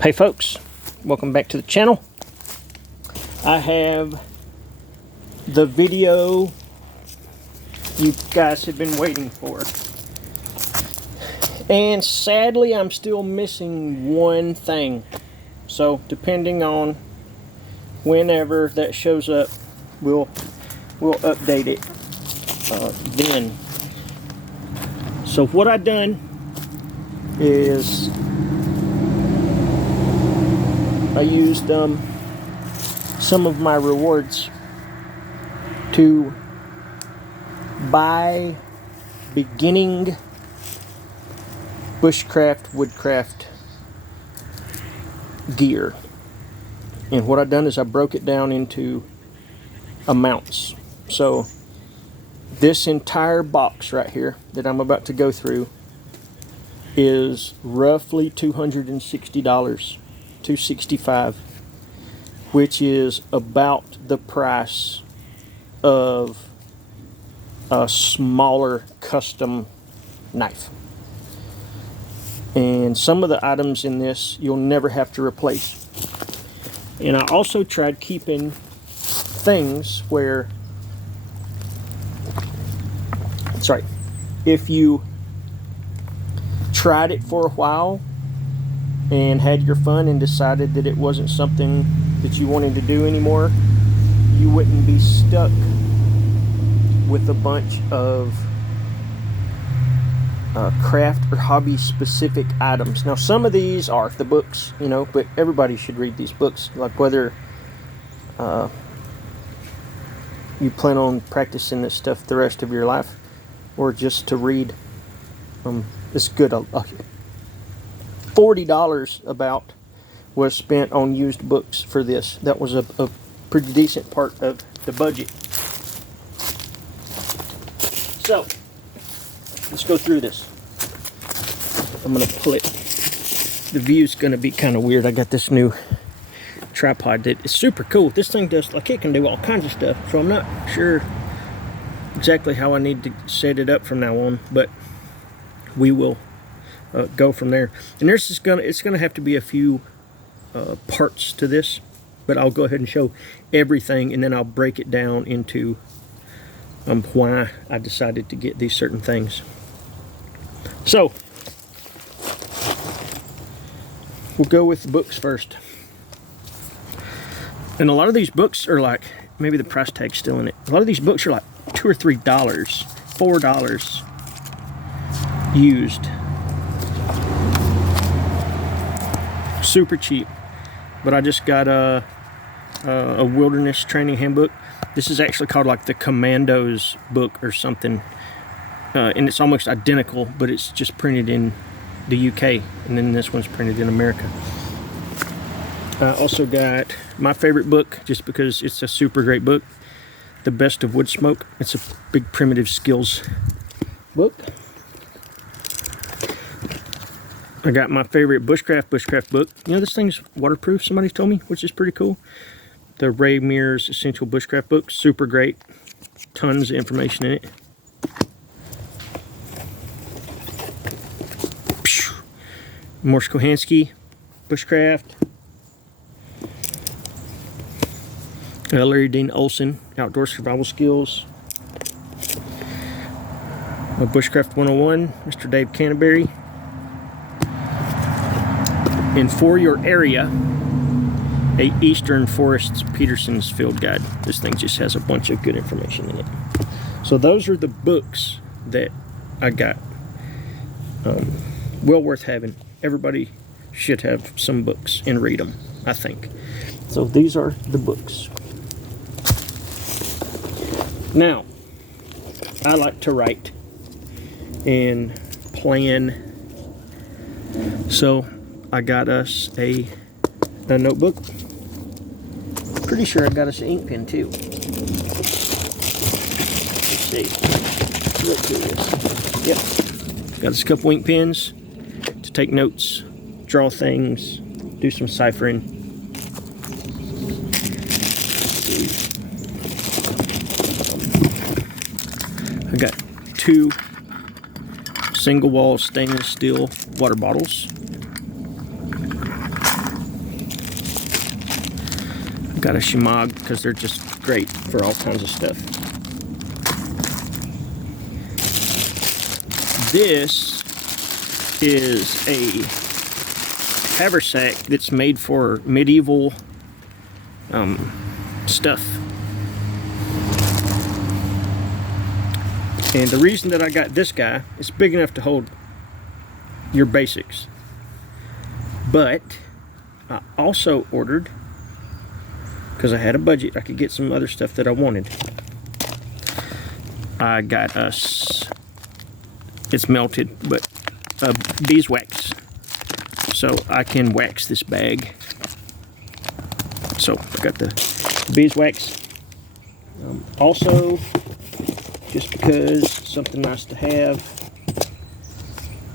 Hey folks, welcome back to the channel. I have the video you guys have been waiting for. And sadly, I'm still missing one thing. So depending on whenever that shows up, we'll update it then. So what I've done is I used some of my rewards to buy beginning bushcraft, woodcraft gear. And what I've done is I broke it down into amounts. So this entire box right here that I'm about to go through is roughly $260. $265, which is about the price of a smaller custom knife. And some of the items in this you'll never have to replace. And I also tried keeping things where, sorry, if you tried it for a while and had your fun and decided that it wasn't something that you wanted to do anymore, you wouldn't be stuck with a bunch of craft or hobby specific items. Now some of these are the books, you know, but everybody should read these books, like whether you plan on practicing this stuff the rest of your life or just to read. It's good. $40 about was spent on used books for this. That was a pretty decent part of the budget. So let's go through this. I'm gonna pull it. The view's gonna be kind of weird. I got this new tripod that is super cool. This thing does, like, it can do all kinds of stuff, so I'm not sure exactly how I need to set it up from now on, but we will go from there. And there's just it's gonna have to be a few parts to this, but I'll go ahead and show everything, and then I'll break it down into why I decided to get these certain things. So we'll go with the books first. And a lot of these books are like, maybe the price tag's still in it. A lot of these books are like $2 or $3, $4 used. Super cheap. But I just got a wilderness training handbook. This is actually called like the Commandos book or something, and it's almost identical, but it's just printed in the UK, and then this one's printed in America. I also got my favorite book, just because it's a super great book, The Best of Wood Smoke. It's a big primitive skills book. I got my favorite Bushcraft book. You know, this thing's waterproof, somebody told me, which is pretty cool. The Ray Mears Essential Bushcraft book, super great. Tons of information in it. Morse Kohansky Bushcraft. Larry Dean Olson, Outdoor Survival Skills. Bushcraft 101, Mr. Dave Canterbury. And for your area, a Eastern Forests Peterson's Field Guide. This thing just has a bunch of good information in it. So those are the books that I got. Well worth having. Everybody should have some books and read them, I think. So these are the books. Now, I like to write and plan. So I got us a notebook. Pretty sure I got us an ink pen too. Let's see. Look through this. Yep. Got us a couple ink pens to take notes, draw things, do some ciphering. I got 2 single wall stainless steel water bottles. Got a shimag because they're just great for all kinds of stuff. This is a haversack that's made for medieval stuff. And the reason that I got this guy, it's big enough to hold your basics. But I also ordered, because I had a budget, I could get some other stuff that I wanted. I got us, it's melted, but beeswax. So I can wax this bag. So I got the beeswax. Also, just because something nice to have,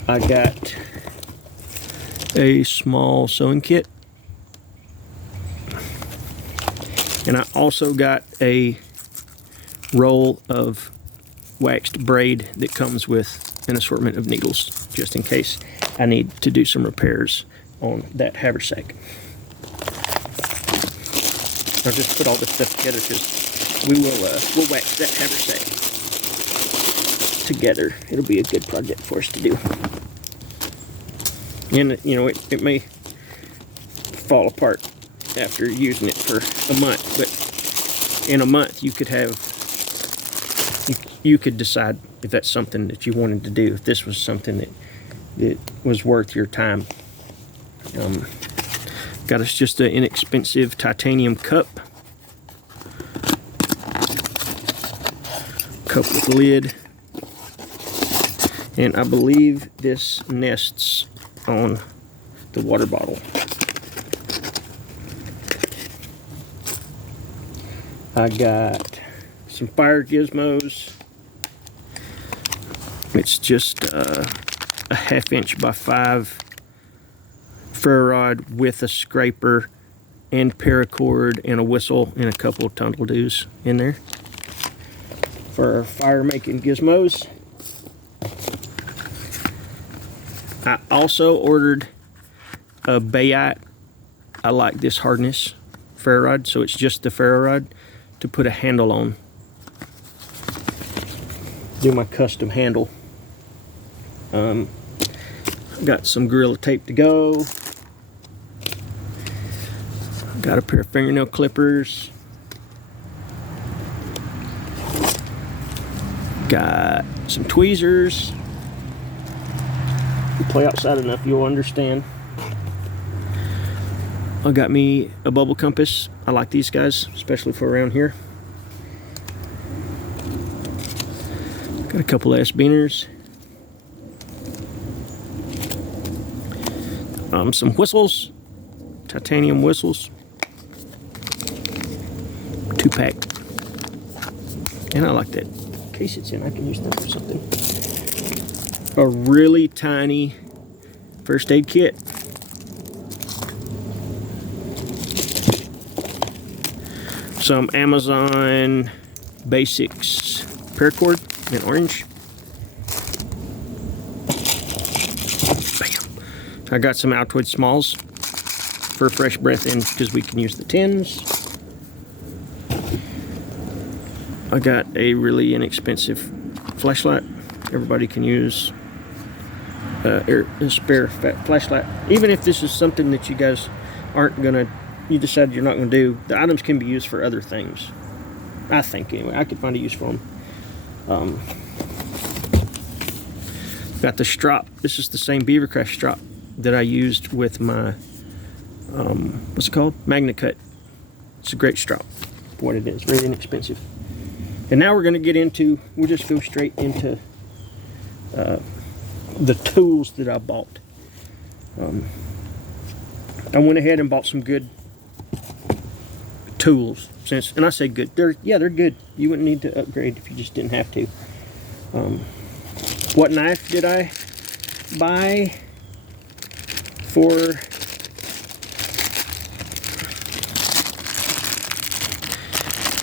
I got a small sewing kit. And I also got a roll of waxed braid that comes with an assortment of needles, just in case I need to do some repairs on that haversack. I'll just put all this stuff together because we'll wax that haversack together. It'll be a good project for us to do. And you know, it may fall apart after using it for a month, but in a month you could have, you could decide if that's something that you wanted to do, if this was something that was worth your time. Got us just an inexpensive titanium cup with lid, and I believe this nests on the water bottle. I got some fire gizmos. It's just a 1/2 inch by 5 ferro rod with a scraper and paracord and a whistle and a couple of tunnel-doos in there for fire making gizmos. I also ordered a Bayite. I like this hardness ferro rod, so it's just the ferro rod to put a handle on. Do my custom handle. Got some Gorilla Tape to go. Got a pair of fingernail clippers. Got some tweezers. If you play outside enough, you'll understand. I got me a bubble compass. I like these guys, especially for around here. Got a couple S-beaners. Some whistles, titanium whistles. 2-pack. And I like that case it's in. I can use that for something. A really tiny first aid kit. Some Amazon Basics paracord in orange. Bam. I got some Altoid Smalls for fresh breath in because we can use the tins. I got a really inexpensive flashlight. Everybody can use a spare flashlight. Even if this is something that you guys aren't gonna, you decided you're not gonna do, the items can be used for other things. I think anyway, I could find a use for them. Got the strop. This is the same Bushcraft strop that I used with my, what's it called? Magna Cut. It's a great strop for what it is. Very inexpensive. And now we're going to get into, we'll just go straight into the tools that I bought. I went ahead and bought some good tools. And I say good, they're good. You wouldn't need to upgrade if you just didn't have to. What knife did I buy for?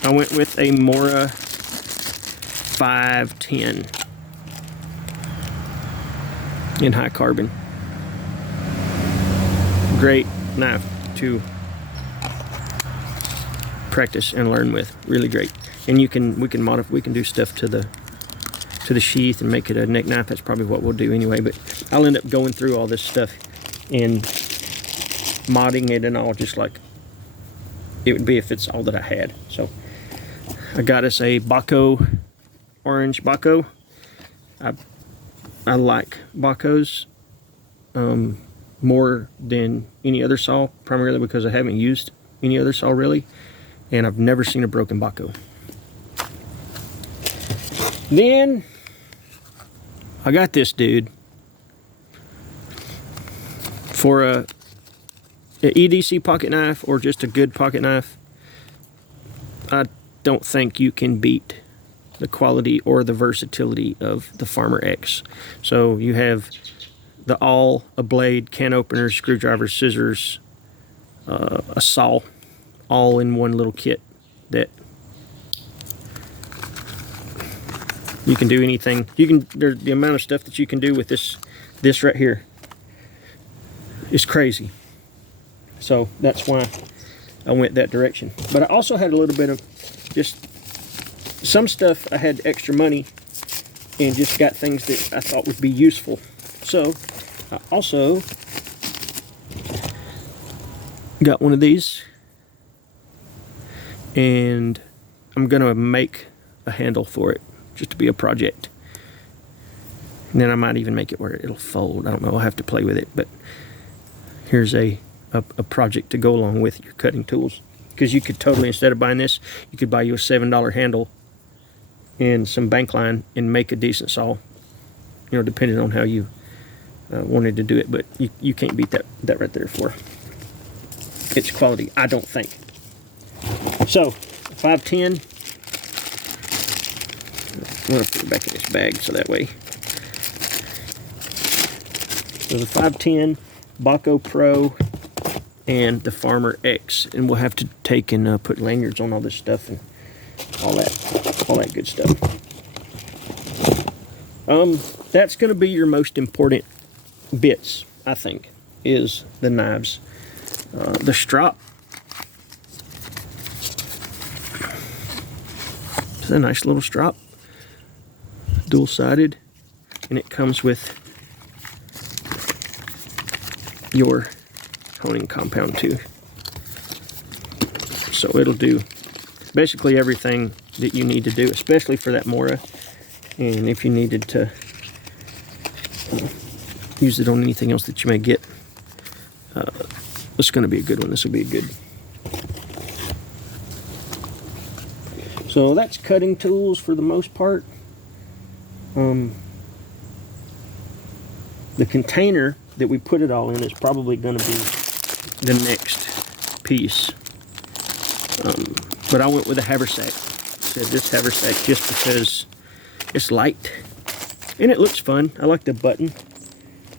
I went with a Mora 510 in high carbon. Great knife to practice and learn with. Really great. And we can do stuff to the sheath and make it a neck knife. That's probably what we'll do anyway, but I'll end up going through all this stuff and modding it and all, just like it would be if it's all that I had. So I got us a Baco, orange Baco. I like Bacos more than any other saw, primarily because I haven't used any other saw really, and I've never seen a broken Baco. Then I got this dude for a EDC pocket knife, or just a good pocket knife. I don't think you can beat the quality or the versatility of the Farmer X. So you have a blade, can opener, screwdriver, scissors, a saw, all in one little kit that you can do anything. The amount of stuff that you can do with this right here is crazy. So that's why I went that direction. But I also had a little bit of just some stuff. I had extra money and just got things that I thought would be useful. So I also got one of these, and I'm gonna make a handle for it, just to be a project. And then I might even make it where it'll fold. I don't know, I'll have to play with it, but here's a project to go along with your cutting tools. Because you could totally, instead of buying this, you could buy you a $7 handle and some bank line and make a decent saw, you know, depending on how you wanted to do it. But you can't beat that right there for its quality, I don't think. So 510, I'm going to put it back in this bag so that way. So the 510 Baco Pro and the Farmer X, and we'll have to take and put lanyards on all this stuff and all that good stuff. That's going to be your most important bits, I think, is the knives. The strop. It's a nice little strop, dual-sided, and it comes with your honing compound too. So it'll do basically everything that you need to do, especially for that Mora. And if you needed to use it on anything else that you may get, it's going to be a good one. This will be a good. So that's cutting tools for the most part. The container that we put it all in is probably going to be the next piece. But I went with a haversack. Said this haversack just because it's light and it looks fun. I like the button.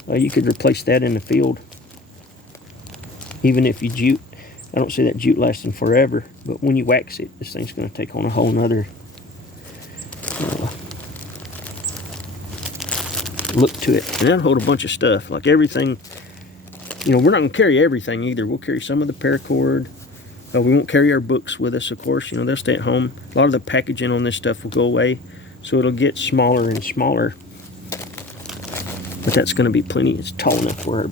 You could replace that in the field, even if you jute. I don't see that jute lasting forever, but when you wax it, this thing's going to take on a whole nother look to it. And that'll hold a bunch of stuff, like everything. You know, we're not going to carry everything either. We'll carry some of the paracord. We won't carry our books with us, of course. You know, they'll stay at home. A lot of the packaging on this stuff will go away, so it'll get smaller and smaller. But that's going to be plenty. It's tall enough for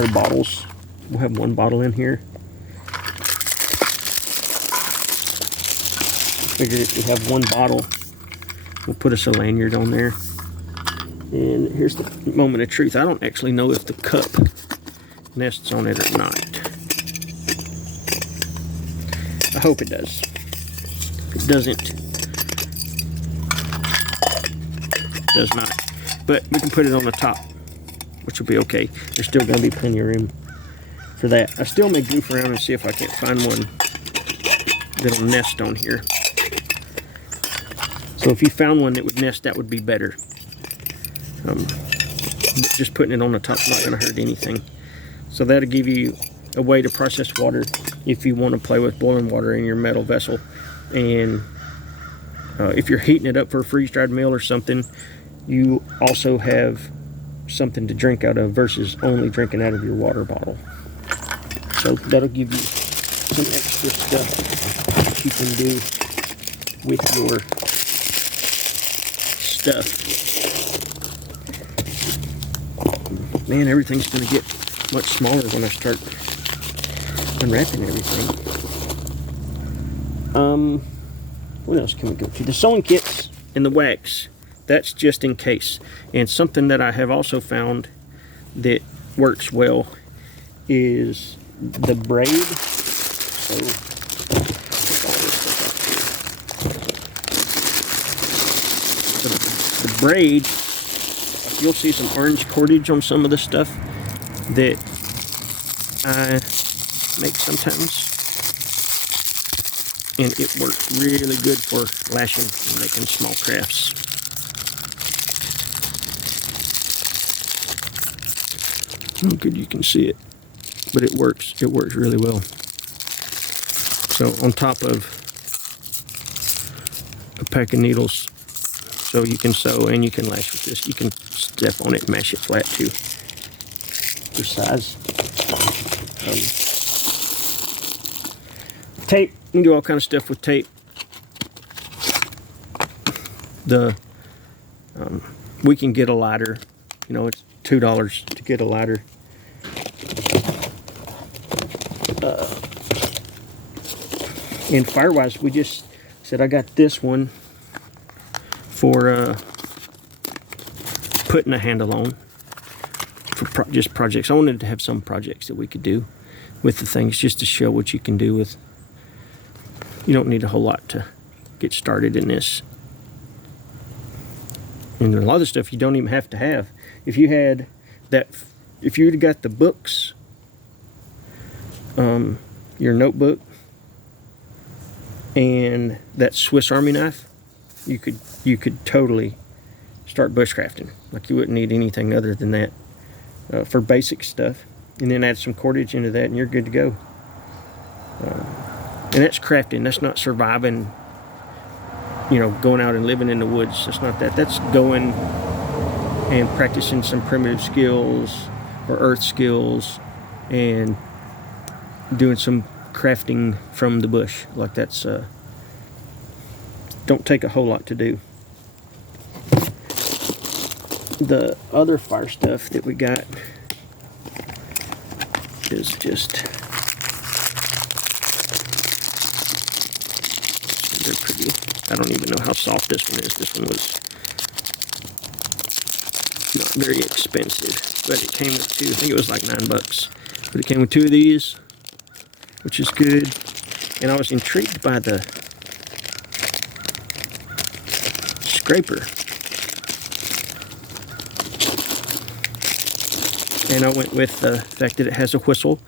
our bottles. We'll have one bottle in here. I figured if we have one bottle, we'll put us a lanyard on there. And here's the moment of truth. I don't actually know if the cup nests on it or not. I hope it does. If it doesn't, it does not. But we can put it on the top, which will be okay. There's still going to be plenty of room for that. I still may goof around and see if I can't find one that'll nest on here. So if you found one that would nest, that would be better. But just putting it on the top is not going to hurt anything. So that'll give you a way to process water if you want to play with boiling water in your metal vessel. And if you're heating it up for a freeze-dried meal or something, you also have something to drink out of versus only drinking out of your water bottle. So that'll give you some extra stuff. what you can do with your stuff. Man, everything's going to get much smaller when I start unwrapping everything. What else can we go to? The sewing kits and the wax. That's just in case. And something that I have also found that works well is the braid. So the braid, you'll see some orange cordage on some of the stuff that I make sometimes, and it works really good for lashing and making small crafts. I don't know how good you can see it, but it works really well. So on top of a pack of needles, so you can sew and you can lash with this. You can step on it and mash it flat too for size. Tape, you can do all kind of stuff with tape. We can get a lighter. You know, it's $2 to get a lighter. And Firewise, we just said I got this one for putting a handle on for just projects. I wanted to have some projects that we could do with the things just to show what you can do with. You don't need a whole lot to get started in this. And a lot of stuff you don't even have to have. If you had that, if you'd got the books, your notebook, and that Swiss Army knife, you could totally start bushcrafting. Like, you wouldn't need anything other than that for basic stuff, and then add some cordage into that, and you're good to go. And that's crafting. That's not surviving. You know, going out and living in the woods. That's not that. That's going and practicing some primitive skills or earth skills and doing some crafting from the bush. Like, that's don't take a whole lot to do. The other fire stuff that we got is just, they're pretty. I don't even know how soft this one is. This one was not very expensive, but it came with two. I think it was like $9, but it came with two of these, which is good. And I was intrigued by the scraper, and I went with the fact that it has a whistle,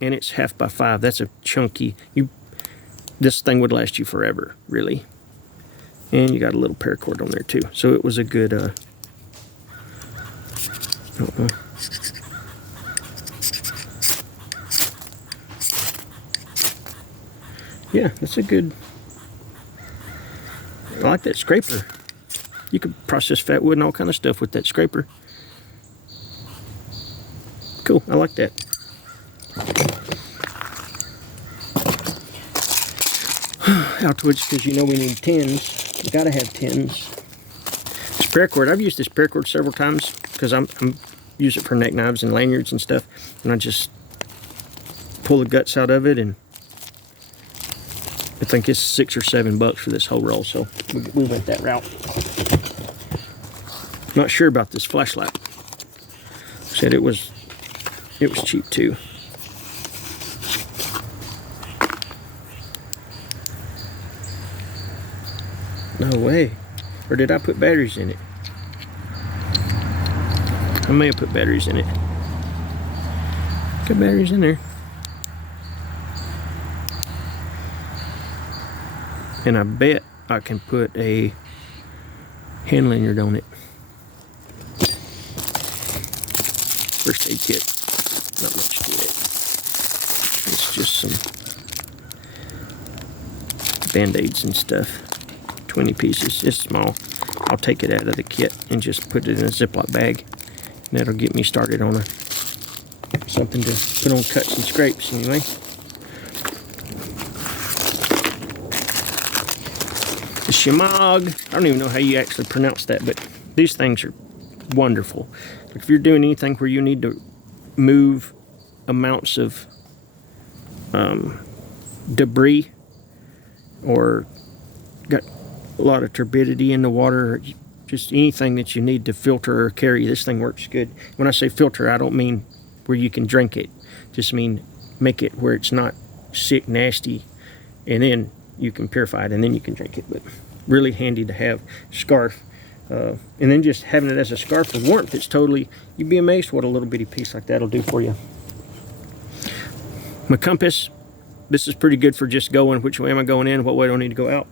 and it's 1/2 by 5. That's a chunky. This thing would last you forever, really. And you got a little paracord on there too, so it was a good. Yeah, that's a good. I like that scraper. You could process fat wood and all kind of stuff with that scraper. Cool, I like that. Outwards, because you know we need tins. You gotta have tins. This paracord, I've used this paracord several times because I'm use it for neck knives and lanyards and stuff, and I just pull the guts out of it, and I think it's $6 or $7 for this whole roll, so we went that route. Not sure about this flashlight. Said it was cheap too. No way. Or did I put batteries in it? I may have put batteries in it. Got batteries in there. And I bet I can put a hand lanyard on it. First aid kit. Not much to it. It's just some band-aids and stuff. 20 pieces. It's small. I'll take it out of the kit and just put it in a Ziploc bag. And that'll get me started on something to put on cuts and scrapes anyway. the shemagh. I don't even know how you actually pronounce that, but these things are wonderful. If you're doing anything where you need to move amounts of debris, or got a lot of turbidity in the water, or just anything that you need to filter or carry, this thing works good. When I say filter, I don't mean where you can drink it, just mean make it where it's not sick, nasty, and then you can purify it and then you can drink it. But really handy to have. Scarf, and then just having it as a scarf for warmth, it's totally, you'd be amazed what a little bitty piece like that'll do for you. My compass, this is pretty good for just going, which way am I going in, what way do I need to go out.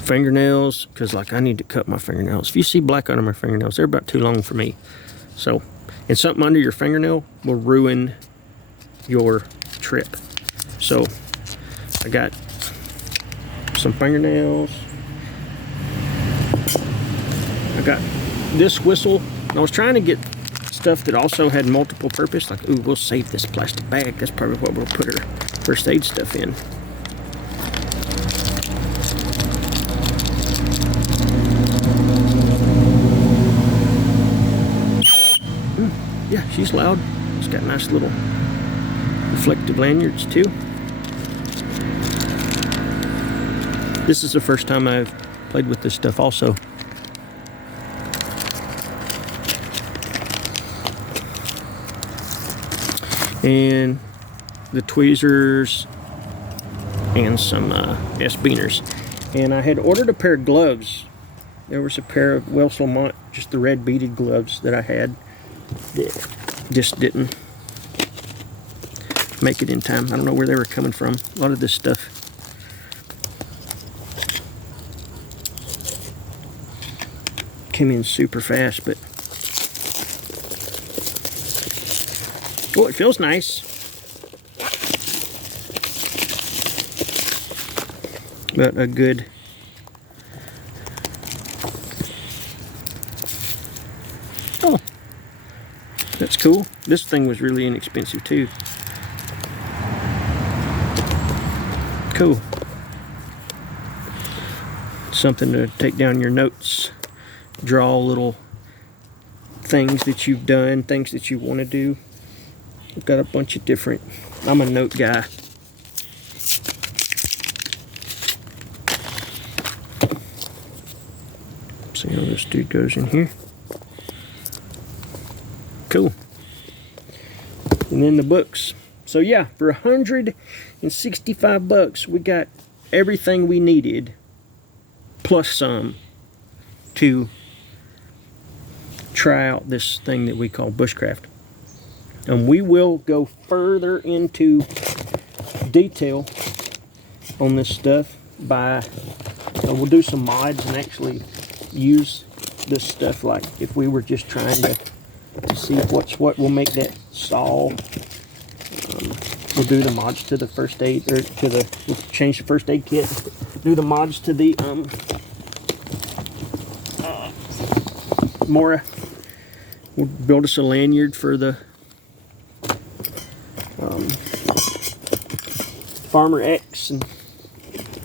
Fingernails, because like I need to cut my fingernails. If you see black under my fingernails, they're about too long for me. So, and something under your fingernail will ruin your trip. So I got some fingernails. I got this whistle. I was trying to get stuff that also had multiple purpose. Like, ooh, we'll save this plastic bag. That's probably what we'll put our first aid stuff in. Yeah, she's loud. It's got nice little reflective lanyards too. This is the first time I've played with this stuff also. And the tweezers and some S-beaners. And I had ordered a pair of gloves. There was a pair of Wells Lamont, just the red beaded gloves that I had that just didn't make it in time. I don't know where they were coming from. A lot of this stuff came in super fast, but oh, it feels nice. But a good oh, that's cool. This thing was really inexpensive too. Cool. Something to take down your notes, draw little things that you've done, things that you want to do. I've got a bunch of different, I'm a note guy. See how this dude goes in here. Cool. And then the books. So yeah, for $165 we got everything we needed plus some to try out this thing that we call Bushcraft. And we will go further into detail on this stuff by we'll do some mods and actually use this stuff like if we were just trying to see what will make that saw. We'll do the mods to the first aid, or to the, we'll change the first aid kit, do the mods to the Mora. We'll build us a lanyard for the Farmer X and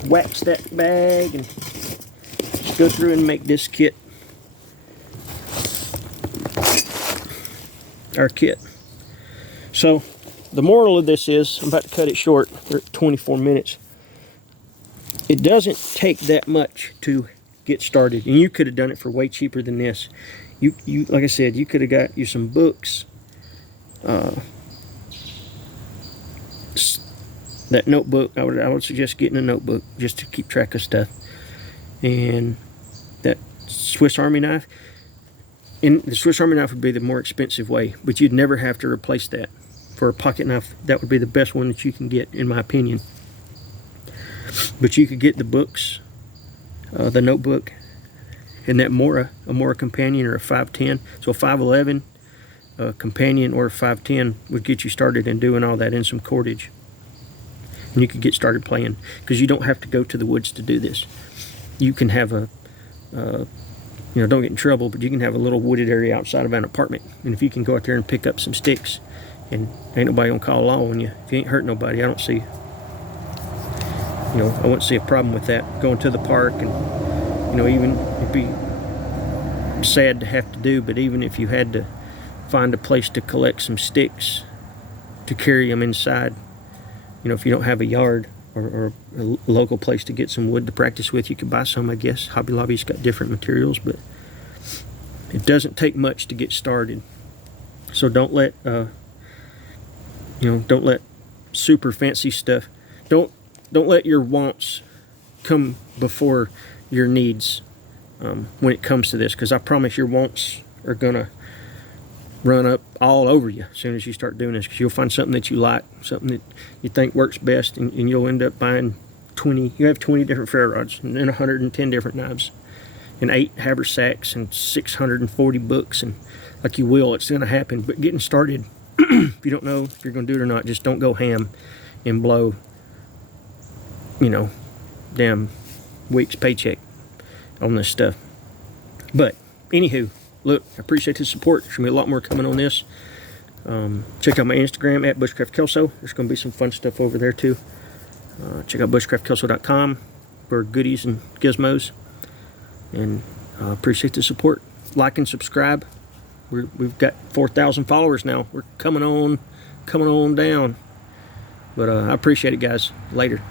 wax that bag and just go through and make this kit our kit. So the moral of this is, I'm about to cut it short. We're at 24 minutes. It doesn't take that much to get started, and you could have done it for way cheaper than this. You like I said, you could have got you some books, that notebook. I would suggest getting a notebook just to keep track of stuff, and that Swiss Army knife. And the Swiss Army knife would be the more expensive way, but you'd never have to replace that. For a pocket knife, that would be the best one that you can get, in my opinion. But you could get the books, the notebook, and that a Mora companion, or a 510. So a 511 companion or a 510 would get you started in doing all that, in some cordage. And you could get started playing, because you don't have to go to the woods to do this. You can have a, you know, don't get in trouble, but you can have a little wooded area outside of an apartment. And if you can go out there and pick up some sticks, and ain't nobody gonna call law on you. If you ain't hurt nobody, I don't see You know, I wouldn't see a problem with that, going to the park. And you know, even it'd be sad to have to do, but even if you had to find a place to collect some sticks to carry them inside, you know, if you don't have a yard or a local place to get some wood to practice with, you could buy some, I guess. Hobby Lobby's got different materials, but it doesn't take much to get started. So don't let don't let super fancy stuff, don't let your wants come before your needs when it comes to this, because I promise your wants are gonna run up all over you as soon as you start doing this, because you'll find something that you like, something that you think works best, and you'll end up buying 20 different ferro rods and then 110 different knives and 8 haversacks and 640 books, and like you will, it's going to happen. But getting started, if you don't know if you're going to do it or not, just don't go ham and blow, you know, damn week's paycheck on this stuff. But anywho, look, I appreciate the support. There's going to be a lot more coming on this. Check out my Instagram at Bushcraft Kelso. There's going to be some fun stuff over there too. Check out bushcraftkelso.com for goodies and gizmos. And appreciate the support. Like and subscribe. We've got 4,000 followers now. We're coming on down. But I appreciate it, guys. Later.